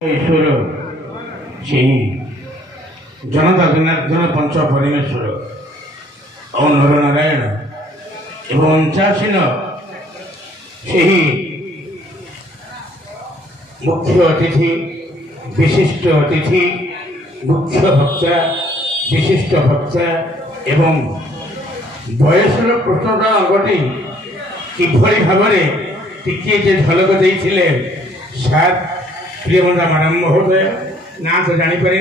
ईश्वर से जनता जनार्दन पंच परमेश्वर और नर नारायण एवं 89 से मुख्य अतिथि विशिष्ट अतिथि मुख्य भक्ता विशिष्ट भक्ता एवं बयसर प्रश्नटा अंगटी किभली भाव टिके झलक देते सार प्रियमंदा मैडम महोदय ना तो जापर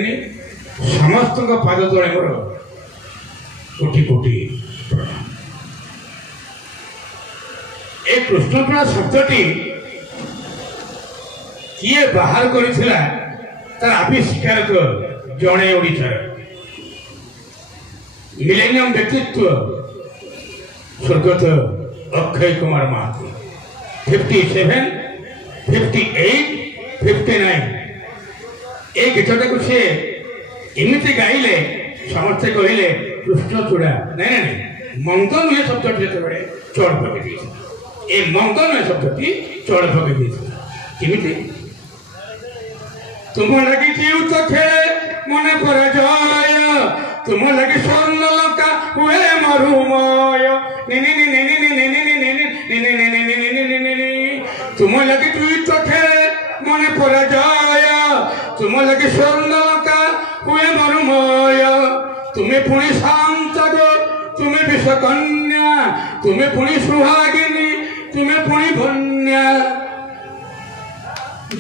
समस्त पाद तले मोर कोटि कोटि प्रणाम। ए कृष्णचूड़ा शब्दटी किए बाहर करिथिला तार आविष्कार तो जड़े ओडिशार मिलेनियम व्यक्तित्व स्वर्गत अक्षय कुमार महाती 57, 58, 59 ए गीतटा को सी एमती गाइले समस्ते कहले कृष्णचूड़ा ना मंद नुहे शब्द चढ़ पकई ए मंद नुहे शब्दी चढ़ पकई केमी तुम लगी जीव तो खेले मन पर जय तुम लगी स्वर्ण लंका हुए मरुमय तुम लगी जीव तो खेले मन पर जय तुम लगी स्वर्ण लंका हुए मरुमय तुम्हें पुणी शांत गो तुम्हें विषकन्या तुम्हें पुणी सुहागिनी तुम्हें पुणी भन्या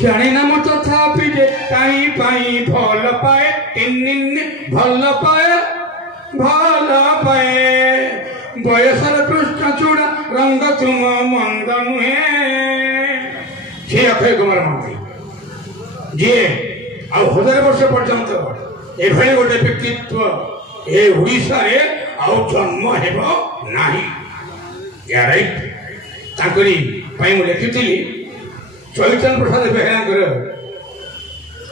जाने ना मो तथापि जे काई पाई भल पाए भल पाए बयसर कृष्णचूड़ा रंग तुम मंद नुहे से अक्षय कुमार महाती जी आ 1000 वर्ष पर्यंत एभली गोटे व्यक्तित्व ए ओडिशा रे आउ जन्म हेबो नाही या राइट ताकरी पई मु लिखिथिली चैतन्य प्रसाद बेहेरा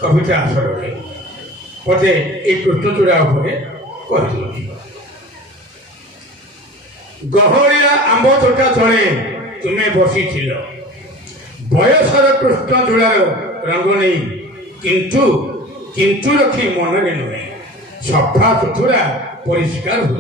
कविता आसर मत एक कृष्णचूड़ा कही गहलिया आंब तोटा तले तुम्हें बसी बयसर कृष्णचूड़ार रंग नहीं किंतु रखी मन नुहे सफा सुथुरा परिष्कार हो